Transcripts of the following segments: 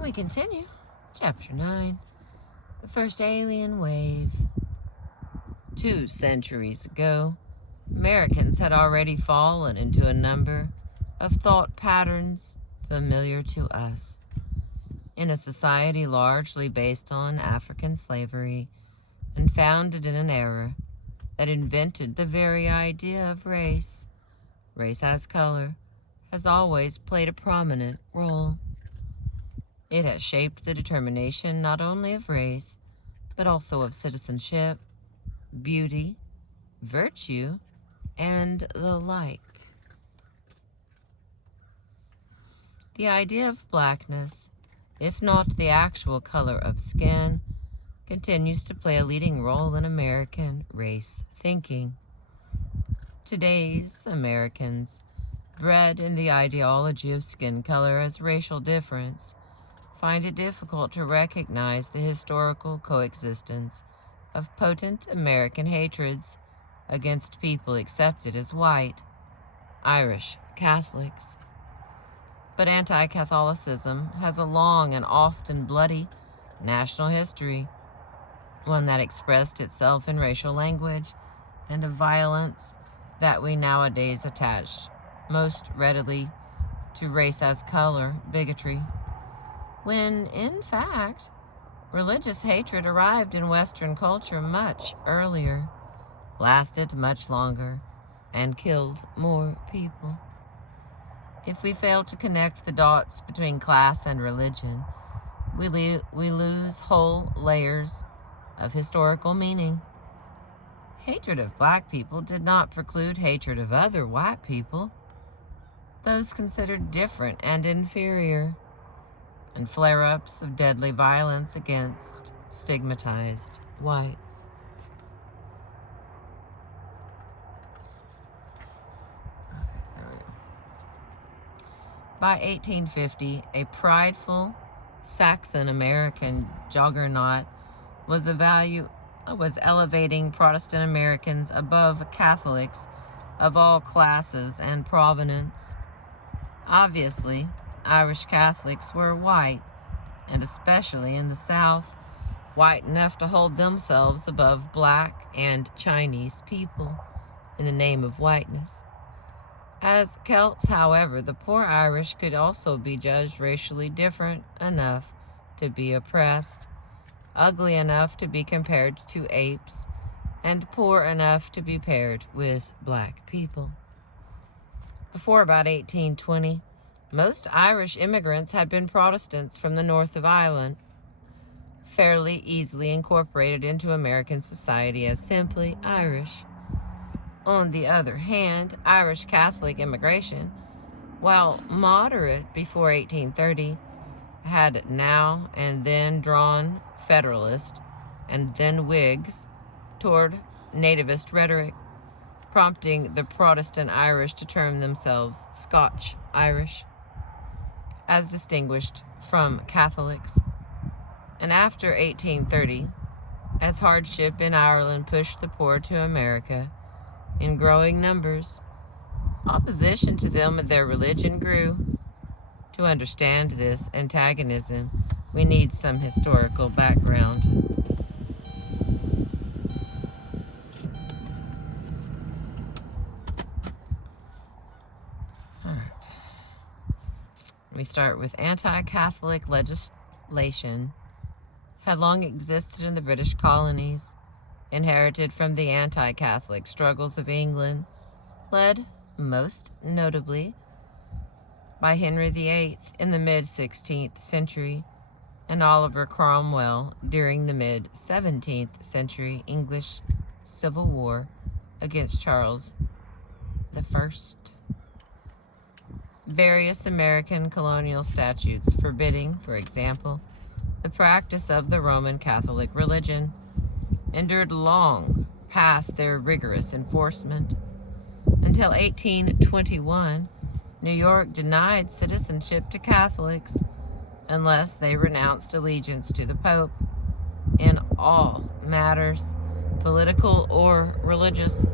We continue. Chapter 9. The First Alien Wave. 2 centuries ago, Americans had already fallen into a number of thought patterns familiar to us. In a society largely based on African slavery and founded in an era that invented the very idea of race, race as color has always played a prominent role. It has shaped the determination not only of race, but also of citizenship, beauty, virtue, and the like. The idea of blackness, if not the actual color of skin, continues to play a leading role in American race thinking. Today's Americans, bred in the ideology of skin color as racial difference, find it difficult to recognize the historical coexistence of potent American hatreds against people accepted as white, Irish Catholics. But anti-Catholicism has a long and often bloody national history, one that expressed itself in racial language and a violence that we nowadays attach most readily to race as color bigotry, when, in fact, religious hatred arrived in Western culture much earlier, lasted much longer, and killed more people. If we fail to connect the dots between class and religion, we lose whole layers of historical meaning. Hatred of black people did not preclude hatred of other white people, those considered different and inferior, and flare-ups of deadly violence against stigmatized whites. By 1850, a prideful Saxon-American juggernaut was elevating Protestant Americans above Catholics of all classes and provenance. Obviously, Irish Catholics were white, and especially in the South, white enough to hold themselves above black and Chinese people in the name of whiteness. As Celts, however, the poor Irish could also be judged racially different enough to be oppressed, ugly enough to be compared to apes, and poor enough to be paired with black people. Before about 1820, most Irish immigrants had been Protestants from the north of Ireland, fairly easily incorporated into American society as simply Irish. On the other hand, Irish Catholic immigration, while moderate before 1830, had now and then drawn Federalist and then Whigs toward nativist rhetoric, prompting the Protestant Irish to term themselves Scotch Irish, as distinguished from Catholics. And after 1830, as hardship in Ireland pushed the poor to America in growing numbers, opposition to them and their religion grew. To understand this antagonism, we need some historical background. All right. We start with anti-Catholic legislation had long existed in the British colonies, inherited from the anti-Catholic struggles of England, led most notably by Henry VIII in the mid-16th century and Oliver Cromwell during the mid-17th century English Civil War against Charles I. Various American colonial statutes forbidding, for example, the practice of the Roman Catholic religion endured long past their rigorous enforcement. Until 1821, New York denied citizenship to Catholics unless they renounced allegiance to the Pope in all matters, political or religious.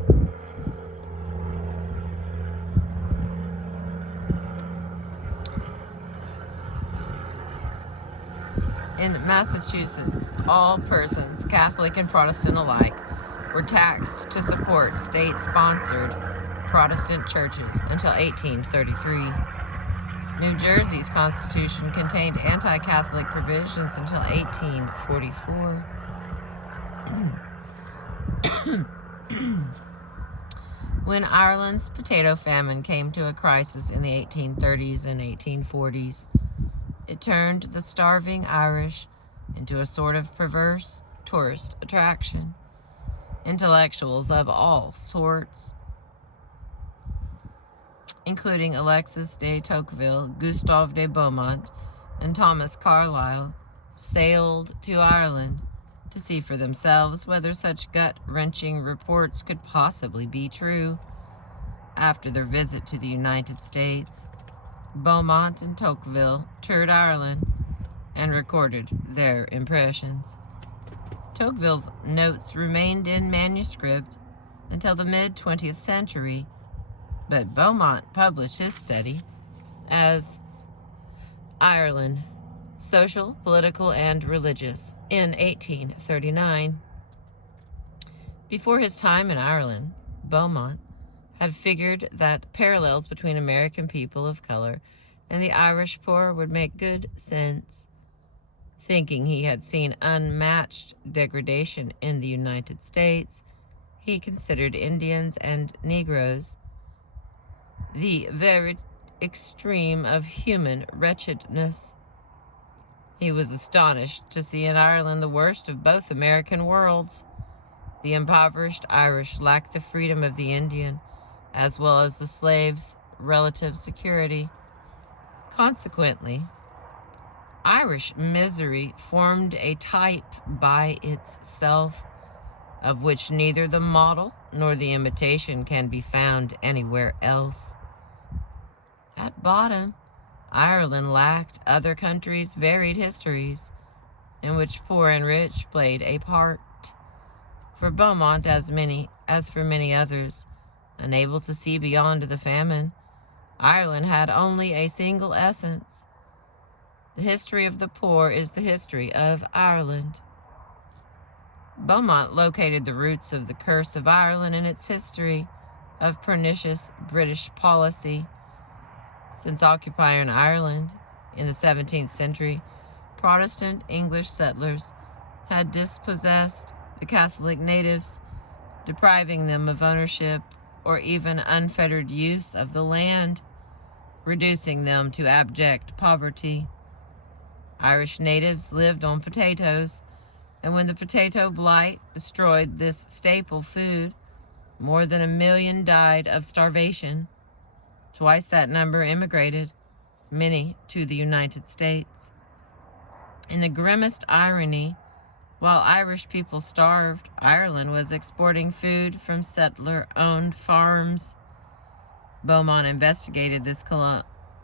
In Massachusetts, all persons, Catholic and Protestant alike, were taxed to support state-sponsored Protestant churches until 1833. New Jersey's constitution contained anti-Catholic provisions until 1844. When Ireland's potato famine came to a crisis in the 1830s and 1840s, it turned the starving Irish into a sort of perverse tourist attraction. Intellectuals of all sorts, including Alexis de Tocqueville, Gustave de Beaumont, and Thomas Carlyle, sailed to Ireland to see for themselves whether such gut-wrenching reports could possibly be true. After their visit to the United States, Beaumont and Tocqueville toured Ireland and recorded their impressions. Tocqueville's notes remained in manuscript until the mid-20th century, but Beaumont published his study as Ireland, Social, Political, and Religious in 1839. Before his time in Ireland, Beaumont had figured that parallels between American people of color and the Irish poor would make good sense. Thinking he had seen unmatched degradation in the United States, he considered Indians and Negroes the very extreme of human wretchedness. He was astonished to see in Ireland the worst of both American worlds. The impoverished Irish lacked the freedom of the Indian, as well as the slave's relative security. Consequently, Irish misery formed a type by itself, of which neither the model nor the imitation can be found anywhere else. At bottom, Ireland lacked other countries' varied histories, in which poor and rich played a part. For Beaumont, as for many others, unable to see beyond the famine, Ireland had only a single essence. The history of the poor is the history of Ireland. Beaumont located the roots of the curse of Ireland in its history of pernicious British policy. Since occupying Ireland in the 17th century, Protestant English settlers had dispossessed the Catholic natives, depriving them of ownership or even unfettered use of the land, reducing them to abject poverty. Irish natives lived on potatoes, and when the potato blight destroyed this staple food, more than 1 million died of starvation. Twice that number immigrated, many to the United States. In the grimmest irony, while Irish people starved, Ireland was exporting food from settler-owned farms. Beaumont investigated this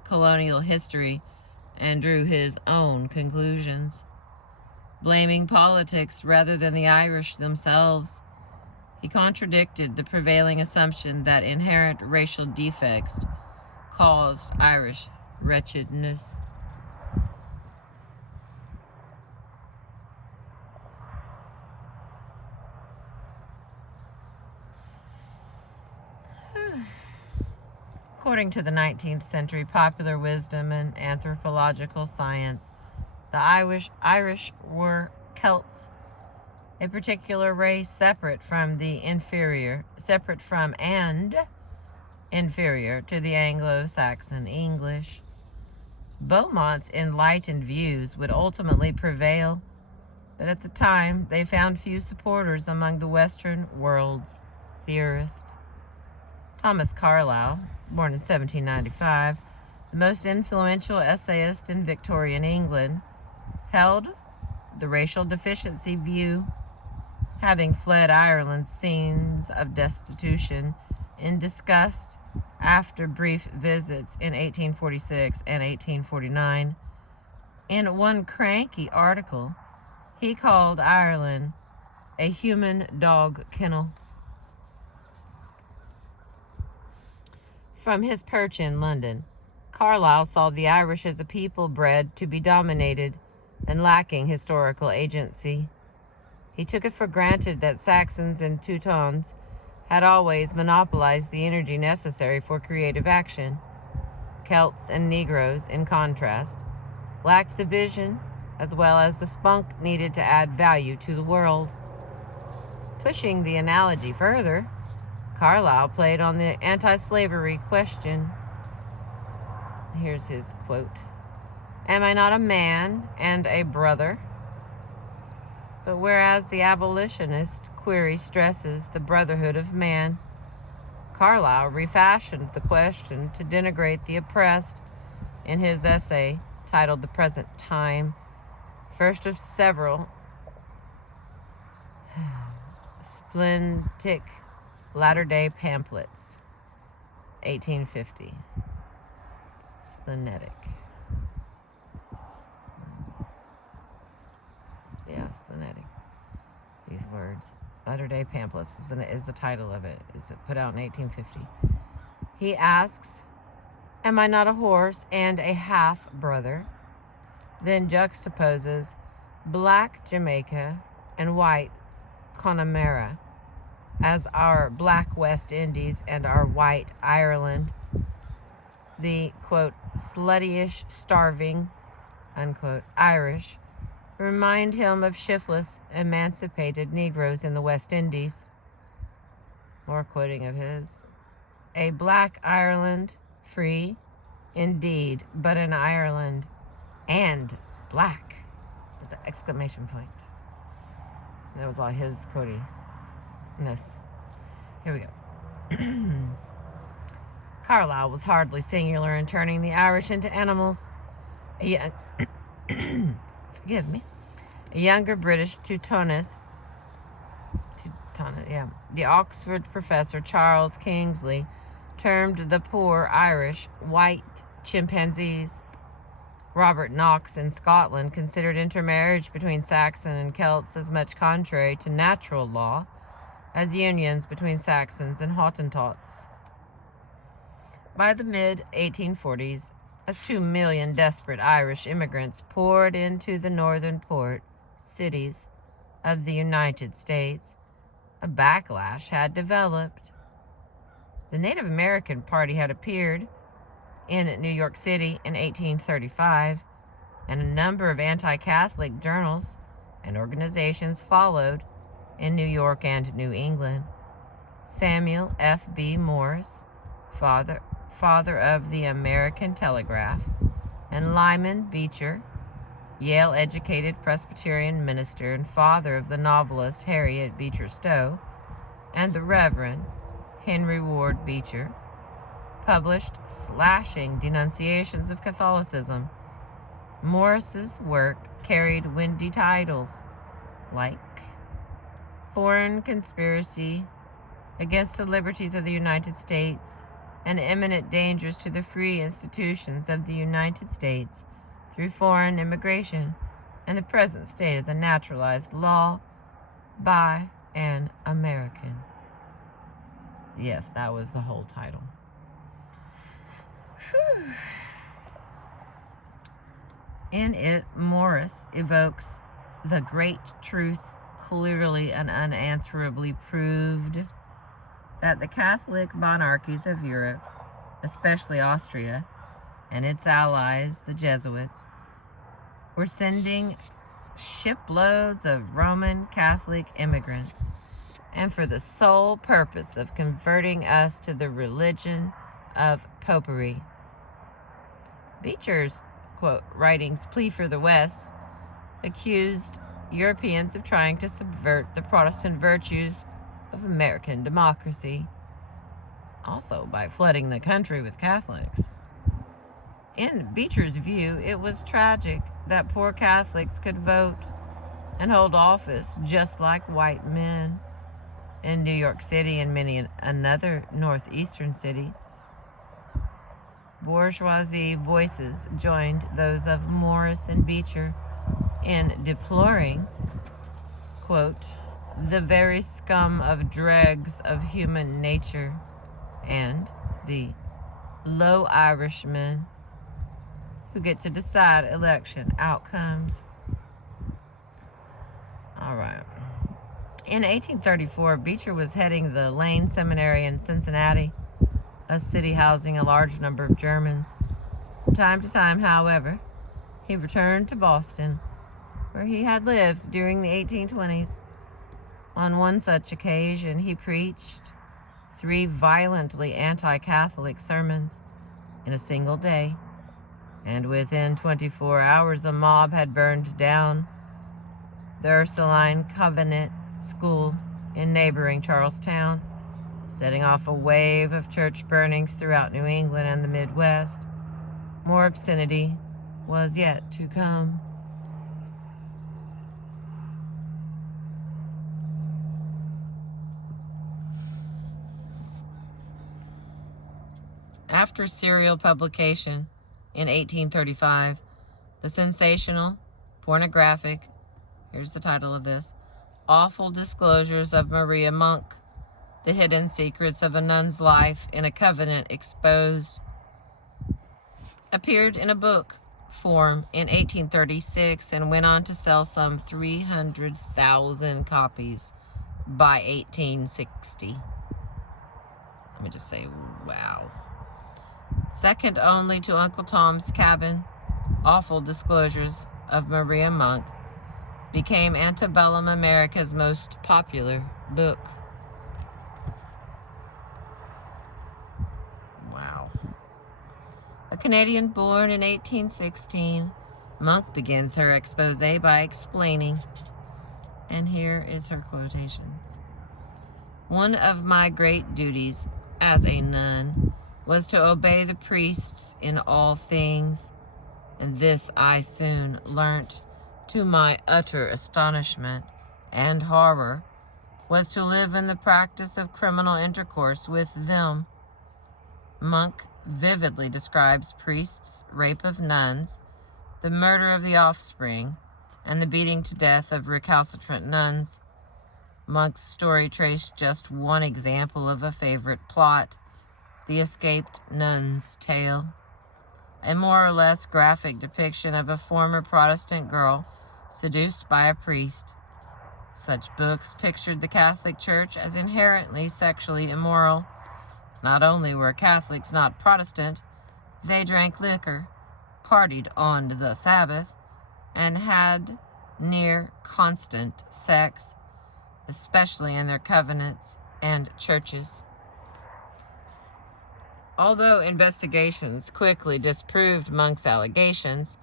colonial history and drew his own conclusions. Blaming politics rather than the Irish themselves, he contradicted the prevailing assumption that inherent racial defects caused Irish wretchedness. According to the 19th century popular wisdom and anthropological science, the Irish were Celts, a particular race separate from and inferior to the Anglo-Saxon English. Beaumont's enlightened views would ultimately prevail, but at the time they found few supporters among the Western world's theorists. Thomas Carlyle, born in 1795, the most influential essayist in Victorian England, held the racial deficiency view, having fled Ireland's scenes of destitution in disgust after brief visits in 1846 and 1849. In one cranky article, he called Ireland a human dog kennel. From his perch in London, Carlyle saw the Irish as a people bred to be dominated and lacking historical agency. He took it for granted that Saxons and Teutons had always monopolized the energy necessary for creative action. Celts and Negroes, in contrast, lacked the vision as well as the spunk needed to add value to the world. Pushing the analogy further, Carlyle played on the anti-slavery question. Here's his quote. "Am I not a man and a brother?" But whereas the abolitionist query stresses the brotherhood of man, Carlyle refashioned the question to denigrate the oppressed in his essay titled The Present Time, first of several splendic latter-day pamphlets, 1850. Splenetic. Yeah, splenetic. These words. Latter-day Pamphlets is the title of it. Is put out in 1850. He asks, "Am I not a horse and a half-brother?" Then juxtaposes black Jamaica and white Connemara as our black West Indies and our white Ireland. The, quote, sluttyish, starving, unquote, Irish remind him of shiftless, emancipated Negroes in the West Indies. More quoting of his. "A black Ireland, free, indeed, but an Ireland, and black," with the exclamation point. That was all his quotiness. Here we go. Carlyle was hardly singular in turning the Irish into animals. Forgive me. A younger British Teutonist, the Oxford professor Charles Kingsley termed the poor Irish white chimpanzees. Robert Knox in Scotland considered intermarriage between Saxon and Celts as much contrary to natural law as unions between Saxons and Hottentots. By the mid-1840s, as 2 million desperate Irish immigrants poured into the northern port cities of the United States, a backlash had developed. The Native American Party had appeared in New York City in 1835, and a number of anti-Catholic journals and organizations followed in New York and New England. Samuel F.B. Morse, father of the American Telegraph, and Lyman Beecher, Yale-educated Presbyterian minister and father of the novelist Harriet Beecher Stowe, and the Reverend Henry Ward Beecher, published slashing denunciations of Catholicism. Morris's work carried windy titles like "Foreign Conspiracy Against the Liberties of the United States and Imminent Dangers to the Free Institutions of the United States through Foreign Immigration and the Present State of the Naturalized Law by an American." Yes, that was the whole title. In it, Morris evokes the great truth clearly and unanswerably proved that the Catholic monarchies of Europe, especially Austria and its allies, the Jesuits, were sending shiploads of Roman Catholic immigrants, and for the sole purpose of converting us to the religion of popery. Beecher's, quote, writings Plea for the West accused Europeans of trying to subvert the Protestant virtues of American democracy, also by flooding the country with Catholics. In Beecher's view, it was tragic that poor Catholics could vote and hold office just like white men. In New York City and many another northeastern city, bourgeoisie voices joined those of Morris and Beecher in deploring, quote, the very scum of dregs of human nature and the low Irishmen who get to decide election outcomes. All right. In 1834, Beecher was heading the Lane Seminary in Cincinnati, a city housing a large number of Germans. From time to time, however, he returned to Boston, where he had lived during the 1820s. On one such occasion, he preached 3 violently anti-Catholic sermons in a single day, and within 24 hours a mob had burned down the Ursuline Convent School in neighboring Charlestown, setting off a wave of church burnings throughout New England and the Midwest. More obscenity was yet to come. After serial publication in 1835, the sensational, pornographic, here's the title of this, Awful Disclosures of Maria Monk, The Hidden Secrets of a Nun's Life in a Convent Exposed, appeared in a book form in 1836 and went on to sell some 300,000 copies by 1860. Let me just say, wow. Second only to Uncle Tom's Cabin, Awful Disclosures of Maria Monk became antebellum America's most popular book. Wow. A Canadian born in 1816, Monk begins her expose by explaining, and here is her quotations. One of my great duties as a nun was to obey the priests in all things, and this I soon learnt, to my utter astonishment and horror, was to live in the practice of criminal intercourse with them. Monk vividly describes priests' rape of nuns, the murder of the offspring, and the beating to death of recalcitrant nuns. Monk's story traced just one example of a favorite plot, the escaped nun's tale, a more or less graphic depiction of a former Protestant girl seduced by a priest. Such books pictured the Catholic Church as inherently sexually immoral. Not only were Catholics not Protestant, they drank liquor, partied on the Sabbath, and had near constant sex, especially in their convents and churches. Although investigations quickly disproved Monk's allegations,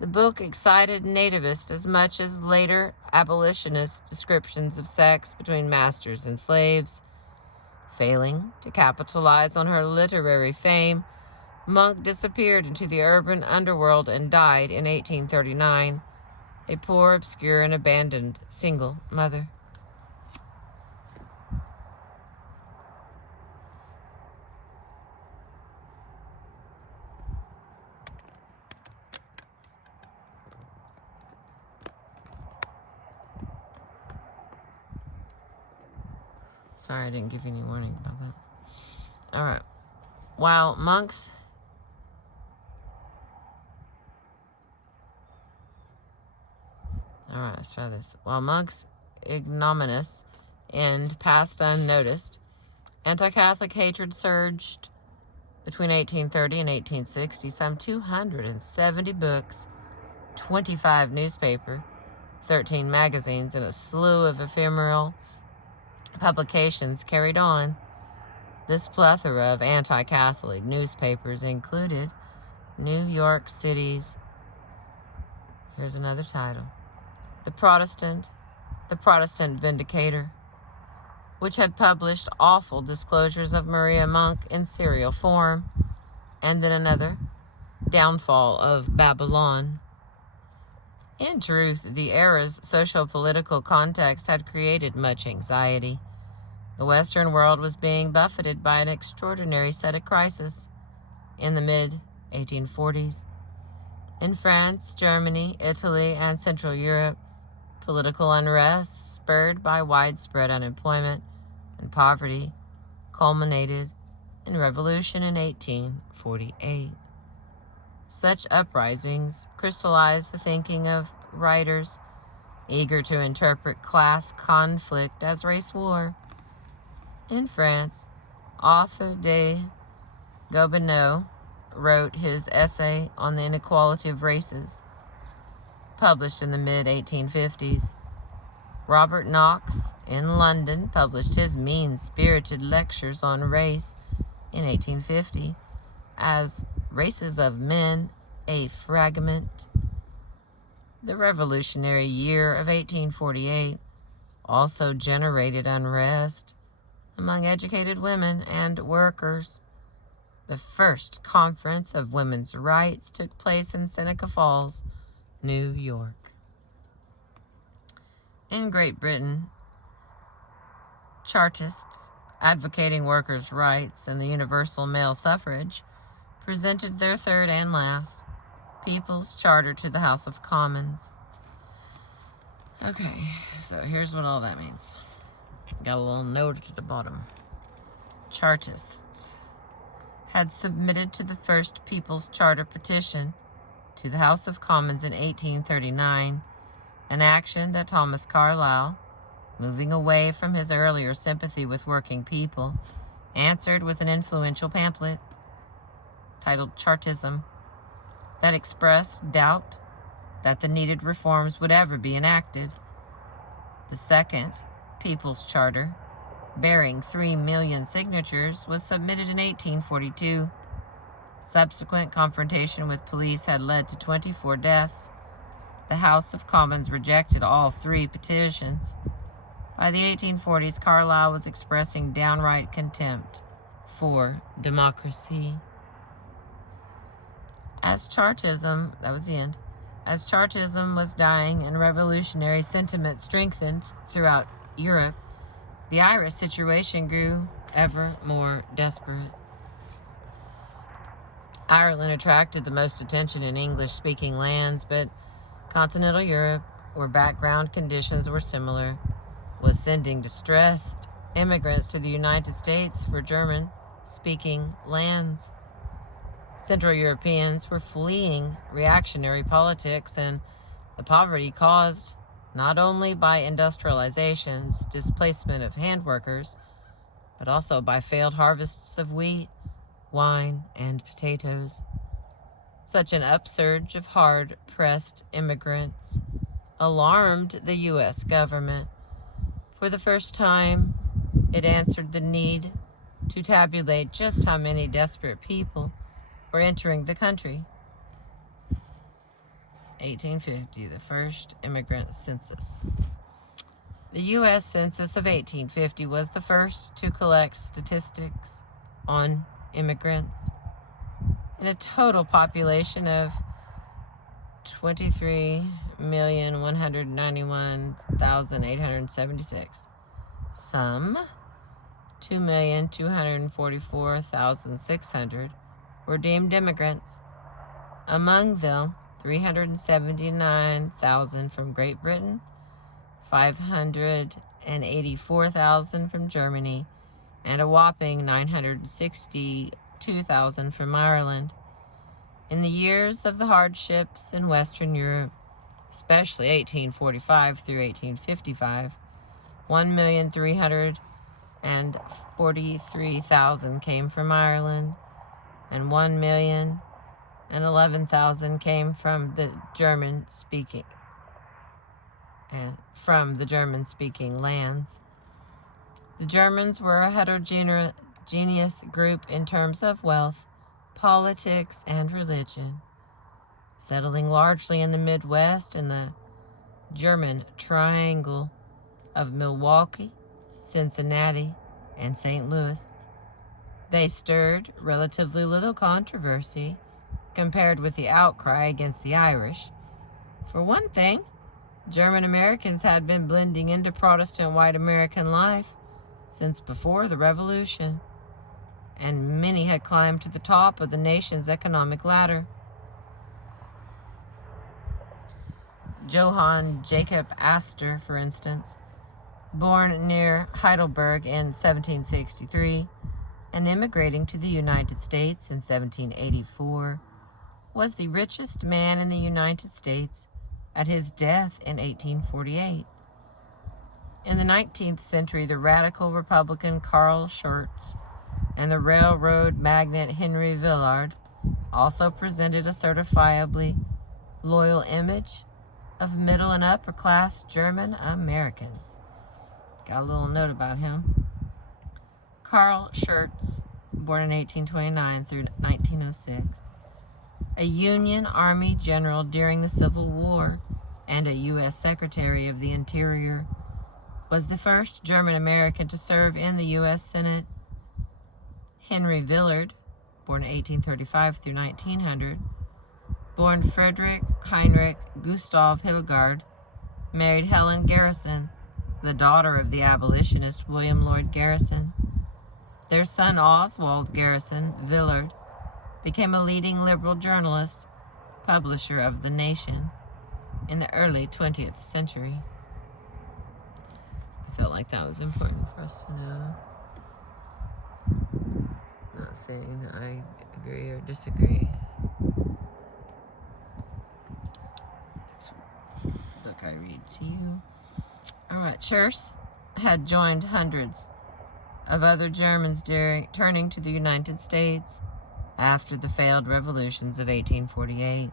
the book excited nativists as much as later abolitionist descriptions of sex between masters and slaves. Failing to capitalize on her literary fame, Monk disappeared into the urban underworld and died in 1839, a poor, obscure, and abandoned single mother. Sorry, I didn't give you any warning about that. All right. While Monk's let's try this. While Monk's ignominious end passed unnoticed, anti-Catholic hatred surged between 1830 and 1860. Some 270 books, 25 newspapers, 13 magazines, and a slew of ephemeral publications carried on. This plethora of anti-Catholic newspapers included New York City's, here's another title, The Protestant Vindicator, which had published Awful Disclosures of Maria Monk in serial form, and then another, Downfall of Babylon. In truth, the era's socio-political context had created much anxiety. The Western world was being buffeted by an extraordinary set of crises in the mid-1840s. In France, Germany, Italy, and Central Europe, political unrest, spurred by widespread unemployment and poverty, culminated in revolution in 1848. Such uprisings crystallized the thinking of writers eager to interpret class conflict as race war. In France, Arthur de Gobineau wrote his essay on the inequality of races, published in the mid-1850s. Robert Knox, in London, published his mean-spirited lectures on race in 1850 as Races of Men, a Fragment. The Revolutionary Year of 1848 also generated unrest among educated women and workers. The first conference of women's rights took place in Seneca Falls, New York. In Great Britain, Chartists advocating workers' rights and the universal male suffrage presented their third and last People's Charter to the House of Commons. Okay, so here's what all that means. Got a little note at the bottom. Chartists had submitted to the first People's Charter petition to the House of Commons in 1839, an action that Thomas Carlyle, moving away from his earlier sympathy with working people, answered with an influential pamphlet titled Chartism that expressed doubt that the needed reforms would ever be enacted. The second People's Charter, bearing 3 million signatures, was submitted in 1842. Subsequent confrontation with police had led to 24 deaths. The House of Commons rejected all 3 petitions. By the 1840s, Carlyle was expressing downright contempt for democracy. As Chartism was dying and revolutionary sentiment strengthened throughout Europe, the Irish situation grew ever more desperate. Ireland attracted the most attention in English-speaking lands, but continental Europe, where background conditions were similar, was sending distressed immigrants to the United States for German-speaking lands. Central Europeans were fleeing reactionary politics and the poverty caused not only by industrialization's displacement of hand workers, but also by failed harvests of wheat, wine, and potatoes. Such an upsurge of hard-pressed immigrants alarmed the U.S. government. For the first time, it answered the need to tabulate just how many desperate people were entering the country. 1850, the first immigrant census. The U.S. Census of 1850 was the first to collect statistics on immigrants. In a total population of 23,191,876, some 2,244,600 were deemed immigrants. Among them, 379,000 from Great Britain, 584,000 from Germany, and a whopping 962,000 from Ireland. In the years of the hardships in Western Europe, especially 1845 through 1855, 1,343,000 came from Ireland, and 1,011,000 came from the German-speaking lands. The Germans were a heterogeneous group in terms of wealth, politics, and religion, settling largely in the Midwest and the German triangle of Milwaukee, Cincinnati, and St. Louis. They stirred relatively little controversy compared with the outcry against the Irish. For one thing, German Americans had been blending into Protestant white American life since before the Revolution, and many had climbed to the top of the nation's economic ladder. Johann Jacob Astor, for instance, born near Heidelberg in 1763 and immigrating to the United States in 1784, was the richest man in the United States at his death in 1848. In the 19th century, the radical Republican Carl Schurz and the railroad magnate Henry Villard also presented a certifiably loyal image of middle and upper class German Americans. Got a little note about him. Carl Schurz, born in 1829 through 1906, a Union Army general during the Civil War and a U.S. Secretary of the Interior, was the first German American to serve in the U.S. Senate. Henry Villard, born 1835 through 1900, born Frederick Heinrich Gustav Hildegard, married Helen Garrison, the daughter of the abolitionist William Lloyd Garrison. Their son Oswald Garrison Villard became a leading liberal journalist, publisher of The Nation, in the early 20th century. I felt like that was important for us to know. Not saying that I agree or disagree. It's the book I read to you. Alright, Schurz had joined hundreds of other Germans turning to the United States after the failed revolutions of 1848.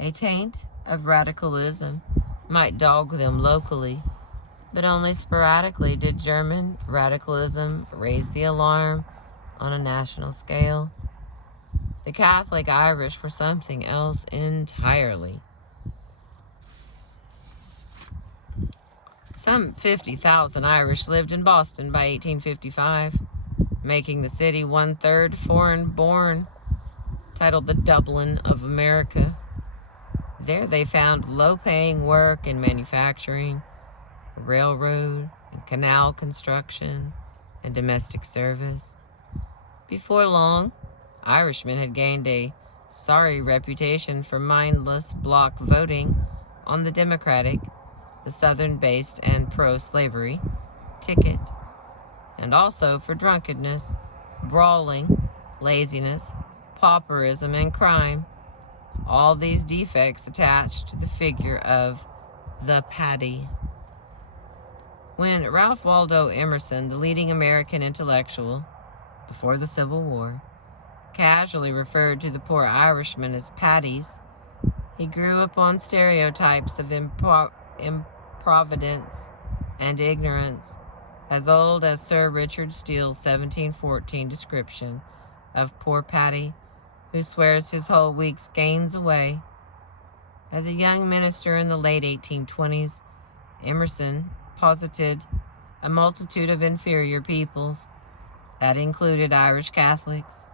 A taint of radicalism might dog them locally, but only sporadically did German radicalism raise the alarm on a national scale. The Catholic Irish were something else entirely. Some 50,000 Irish lived in Boston by 1855, making the city one-third foreign-born, titled the Dublin of America. There they found low-paying work in manufacturing, railroad and canal construction, and domestic service. Before long, Irishmen had gained a sorry reputation for mindless bloc voting on the Democratic, the Southern-based and pro-slavery ticket, and also for drunkenness, brawling, laziness, pauperism, and crime. All these defects attached to the figure of the Paddy. When Ralph Waldo Emerson, the leading American intellectual before the Civil War, casually referred to the poor Irishmen as Paddies, he grew upon stereotypes of improvidence and ignorance as old as Sir Richard Steele's 1714 description of poor Paddy, who swears his whole week's gains away. As a young minister in the late 1820s, Emerson posited a multitude of inferior peoples that included Irish Catholics.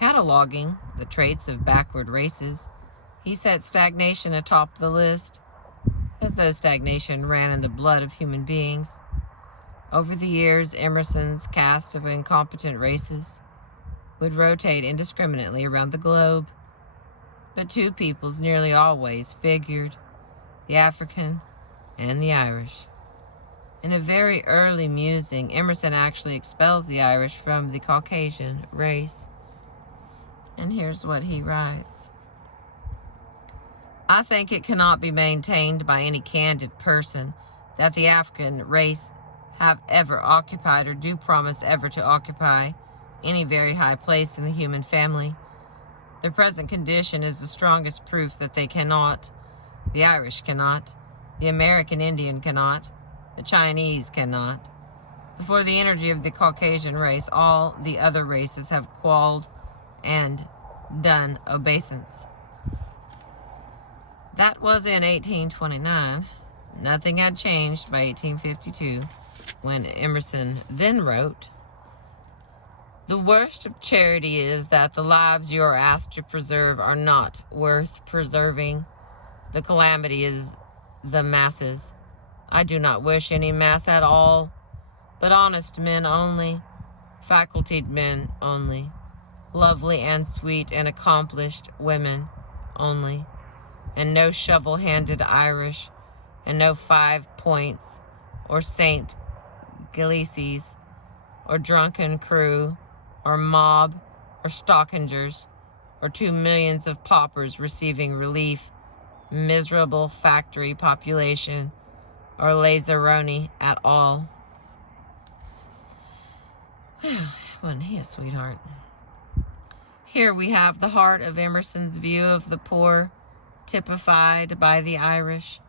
Cataloging the traits of backward races, he set stagnation atop the list, as though stagnation ran in the blood of human beings. Over the years, Emerson's cast of incompetent races would rotate indiscriminately around the globe, but two peoples nearly always figured, the African and the Irish. In a very early musing, Emerson actually expels the Irish from the Caucasian race. And here's what he writes. I think it cannot be maintained by any candid person that the African race have ever occupied or do promise ever to occupy any very high place in the human family. Their present condition is the strongest proof that they cannot. The Irish cannot. The American Indian cannot. The Chinese cannot. Before the energy of the Caucasian race, all the other races have quelled and done obeisance. That was in 1829. Nothing had changed by 1852, when Emerson then wrote, "The worst of charity is that the lives you are asked to preserve are not worth preserving. The calamity is the masses. I do not wish any mass at all, but honest men only, facultied men only, lovely and sweet and accomplished women only, and no shovel-handed Irish, and no 5 Points, or St. Gillies, or drunken crew, or mob, or stockingers, or 2 millions of paupers receiving relief miserable factory population, or lazzaroni at all. Wasn't he a sweetheart? Here we have the heart of Emerson's view of the poor, typified by the Irish.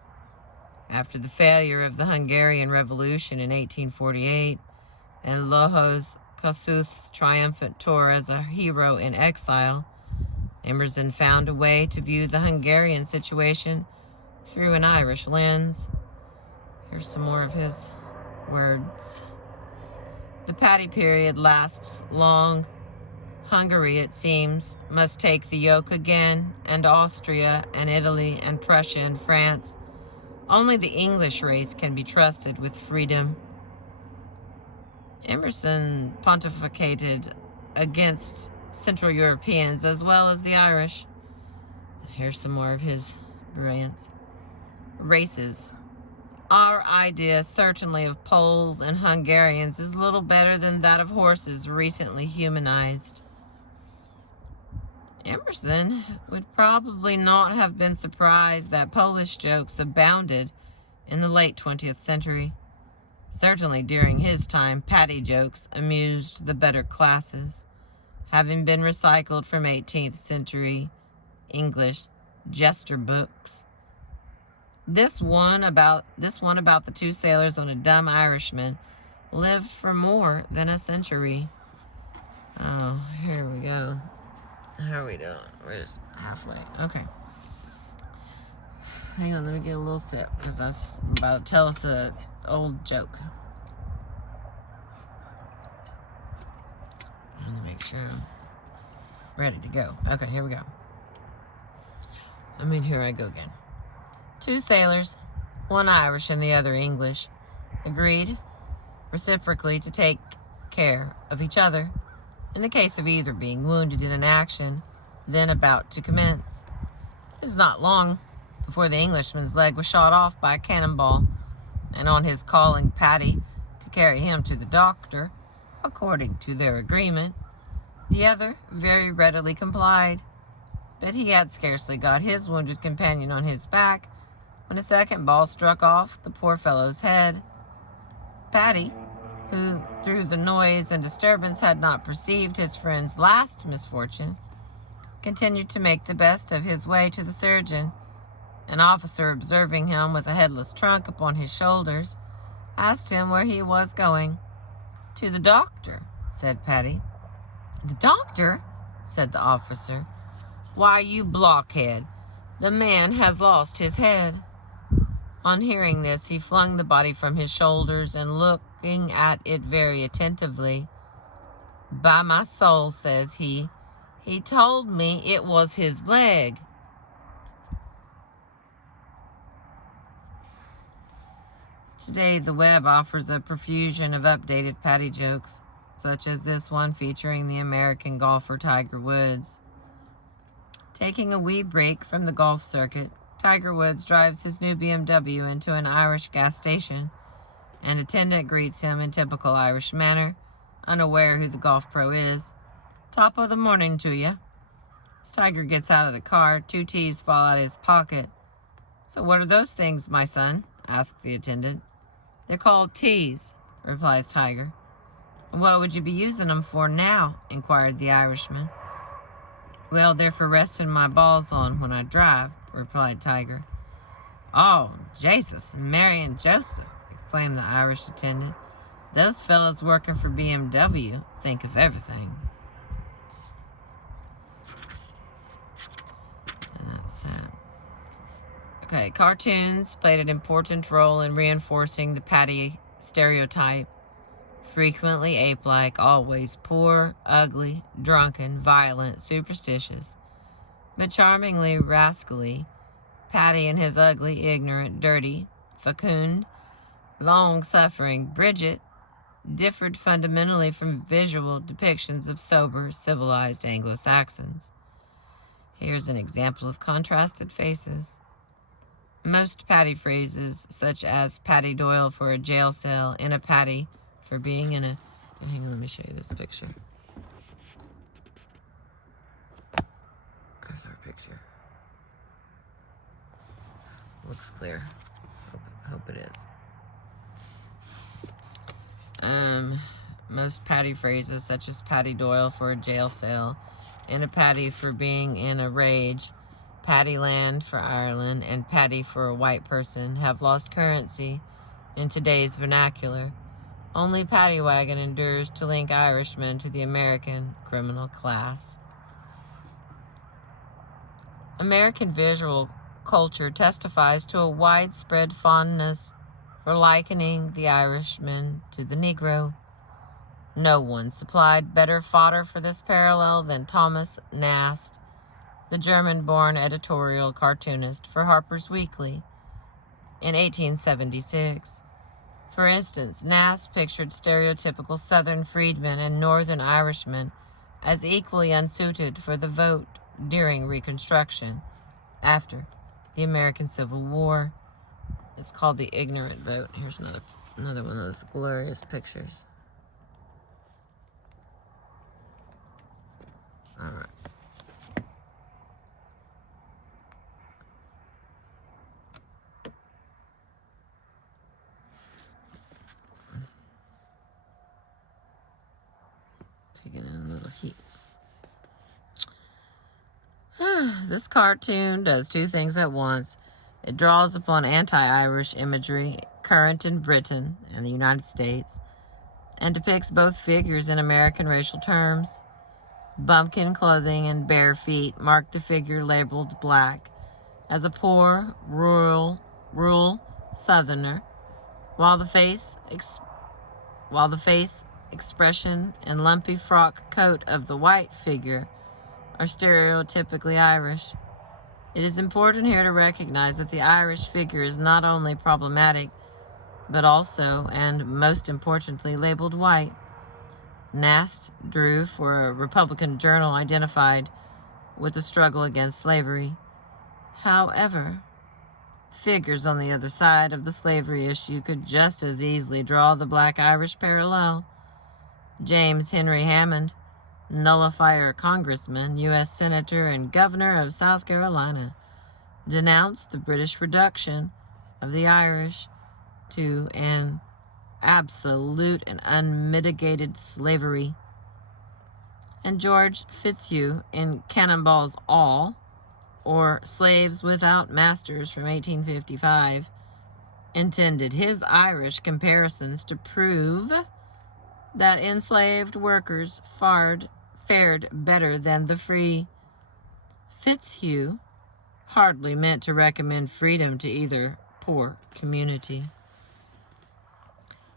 After the failure of the Hungarian Revolution in 1848 and Lajos Kossuth's triumphant tour as a hero in exile, Emerson found a way to view the Hungarian situation through an Irish lens. Here's some more of his words. The Paddy period lasts long. Hungary, it seems, must take the yoke again, and Austria and Italy and Prussia and France. Only the English race can be trusted with freedom. Emerson pontificated against Central Europeans as well as the Irish. Here's some more of his brilliance. Races. Our idea, certainly, of Poles and Hungarians is little better than that of horses recently humanized. Emerson would probably not have been surprised that Polish jokes abounded in the late 20th century. Certainly during his time, Paddy jokes amused the better classes, having been recycled from 18th century English jester books. This one about the two sailors on a dumb Irishman lived for more than a century. Oh, here we go. How are we doing? We're just halfway. Okay. Hang on, let me get a little sip, because I was about to tell us an old joke. Let me make sure I'm ready to go. Okay, here we go. Here I go again. Two sailors, one Irish and the other English, agreed reciprocally to take care of each other in the case of either being wounded in an action then about to commence. It was not long before the Englishman's leg was shot off by a cannonball, and on his calling Paddy to carry him to the doctor, according to their agreement, the other very readily complied. But he had scarcely got his wounded companion on his back when a second ball struck off the poor fellow's head. Paddy, who through the noise and disturbance had not perceived his friend's last misfortune, continued to make the best of his way to the surgeon. An officer, observing him with a headless trunk upon his shoulders, asked him where he was going. "To the doctor," said Paddy. "The doctor?" said the officer. "Why, you blockhead, the man has lost his head." On hearing this, he flung the body from his shoulders, and looking at it very attentively, "By my soul," says he told me it was his leg." Today, the web offers a profusion of updated Paddy jokes, such as this one featuring the American golfer Tiger Woods. Taking a wee break from the golf circuit, Tiger Woods drives his new BMW into an Irish gas station. An attendant greets him in typical Irish manner, unaware who the golf pro is. "Top of the morning to you." As Tiger gets out of the car, 2 teas fall out of his pocket. "So what are those things, my son?" asks the attendant. "They're called teas," replies Tiger. "And what would you be using them for now?" inquired the Irishman. "Well, they're for resting my balls on when I drive," replied Tiger. "Oh, Jesus, Mary and Joseph," exclaimed the Irish attendant. "Those fellows working for BMW think of everything." And that's that. Okay, cartoons played an important role in reinforcing the Paddy stereotype. Frequently ape-like, always poor, ugly, drunken, violent, superstitious, but charmingly rascally, Paddy and his ugly, ignorant, dirty, fecund, long-suffering Bridget differed fundamentally from visual depictions of sober, civilized Anglo-Saxons. Here's an example of contrasted faces. Most Paddy phrases, such as Paddy Doyle for a jail cell, in a Paddy for being in a... Hang on, let me show you this picture. There's our picture. looks clear. Hope it is. Most Paddy phrases, such as Paddy Doyle for a jail cell, in a Paddy for being in a rage, Paddyland for Ireland, and Paddy for a white person, have lost currency in today's vernacular. Only Paddy Wagon endures to link Irishmen to the American criminal class. American visual culture testifies to a widespread fondness for likening the Irishman to the Negro. No one supplied better fodder for this parallel than Thomas Nast, the German-born editorial cartoonist for Harper's Weekly in 1876. For instance, Nast pictured stereotypical Southern freedmen and Northern Irishmen as equally unsuited for the vote during Reconstruction after the American Civil War. It's called the ignorant vote. Here's another one of those glorious pictures. All right. Taking in a little heat. This cartoon does two things at once. It draws upon anti-Irish imagery current in Britain and the United States, and depicts both figures in American racial terms. Bumpkin clothing and bare feet mark the figure labeled black as a poor, rural Southerner, while the face expression and lumpy frock coat of the white figure are stereotypically Irish. It is important here to recognize that the Irish figure is not only problematic, but also, and most importantly, labeled white. Nast drew for a Republican journal identified with the struggle against slavery. However, figures on the other side of the slavery issue could just as easily draw the black-Irish parallel. James Henry Hammond, nullifier congressman, U.S. Senator, and governor of South Carolina, denounced the British reduction of the Irish to an absolute and unmitigated slavery. And George Fitzhugh, in Cannonball's All, or Slaves Without Masters from 1855, intended his Irish comparisons to prove that enslaved workers fared better than the free. Fitzhugh hardly meant to recommend freedom to either poor community.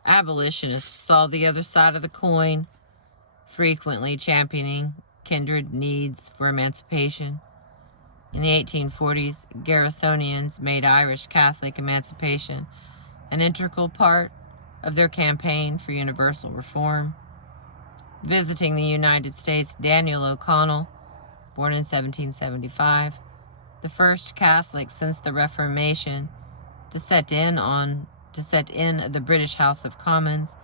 Abolitionists saw the other side of the coin, frequently championing kindred needs for emancipation. In the 1840s, Garrisonians made Irish Catholic emancipation an integral part of their campaign for universal reform. Visiting the United States, Daniel O'Connell, born in 1775, the first Catholic since the Reformation to set in the British House of Commons,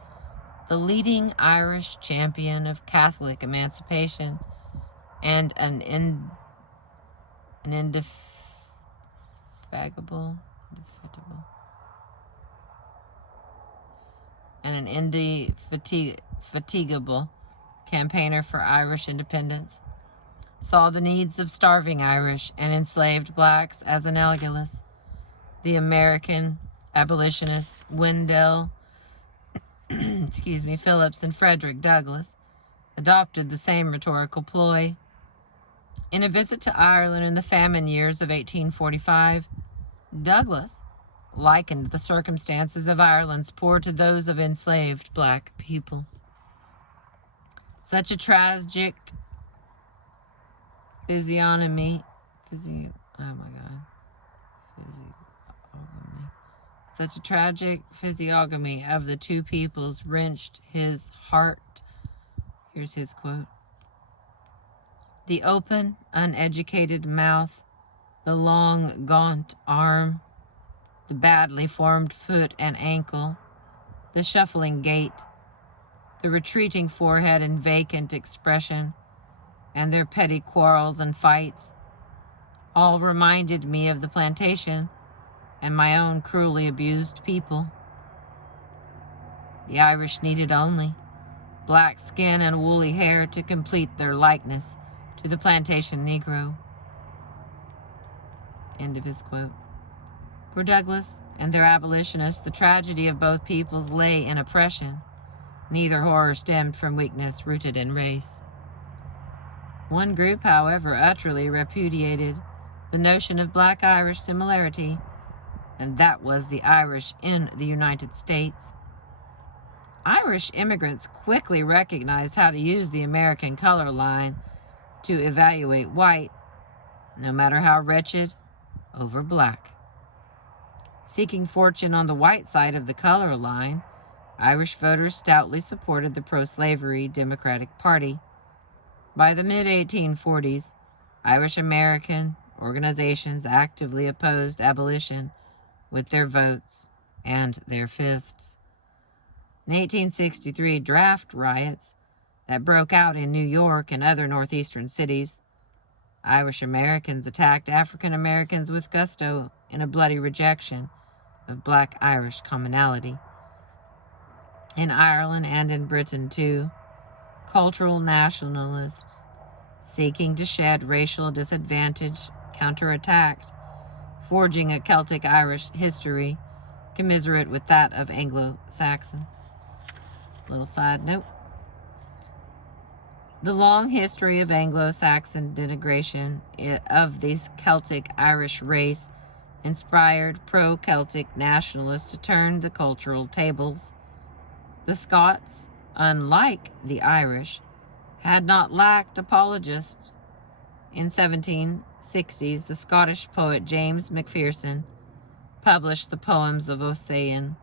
the leading Irish champion of Catholic emancipation, and an indefatigable campaigner for Irish independence, saw the needs of starving Irish and enslaved blacks as analogous. The American abolitionists Wendell Phillips and Frederick Douglass adopted the same rhetorical ploy. In a visit to Ireland in the famine years of 1845, Douglass likened the circumstances of Ireland's poor to those of enslaved black people. Such a tragic physiognomy of the two peoples wrenched his heart. Here's his quote. The open, uneducated mouth, the long, gaunt arm, the badly formed foot and ankle, the shuffling gait, the retreating forehead and vacant expression, and their petty quarrels and fights, all reminded me of the plantation and my own cruelly abused people. The Irish needed only black skin and woolly hair to complete their likeness to the plantation Negro. End of his quote. For Douglass and their abolitionists, the tragedy of both peoples lay in oppression. Neither horror stemmed from weakness rooted in race. One group, however, utterly repudiated the notion of black-Irish similarity, and that was the Irish in the United States. Irish immigrants quickly recognized how to use the American color line to evaluate white, no matter how wretched, over black. Seeking fortune on the white side of the color line, Irish voters stoutly supported the pro-slavery Democratic Party. By the mid-1840s, Irish American organizations actively opposed abolition with their votes and their fists. In 1863, draft riots that broke out in New York and other northeastern cities, Irish Americans attacked African Americans with gusto in a bloody rejection of black Irish commonality. In Ireland and in Britain, too, cultural nationalists seeking to shed racial disadvantage counterattacked, forging a Celtic Irish history commiserate with that of Anglo-Saxons. Little side note. The long history of Anglo-Saxon denigration of this Celtic Irish race inspired pro-Celtic nationalists to turn the cultural tables. The Scots, unlike the Irish, had not lacked apologists. In 1760s, the Scottish poet James Macpherson published the Poems of Ossian,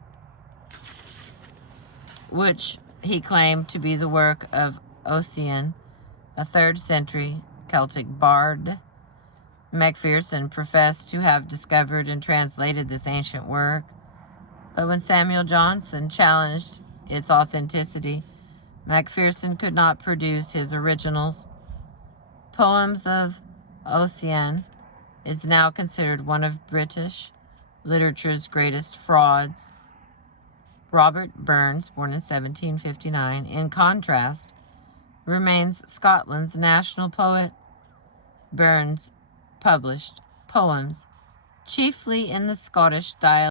which he claimed to be the work of Ossian, a 3rd century Celtic bard. Macpherson professed to have discovered and translated this ancient work, but when Samuel Johnson challenged its authenticity, Macpherson could not produce his originals. Poems of Ossian is now considered one of British literature's greatest frauds. Robert Burns, born in 1759, in contrast, remains Scotland's national poet. Burns published poems chiefly in the Scottish dialect.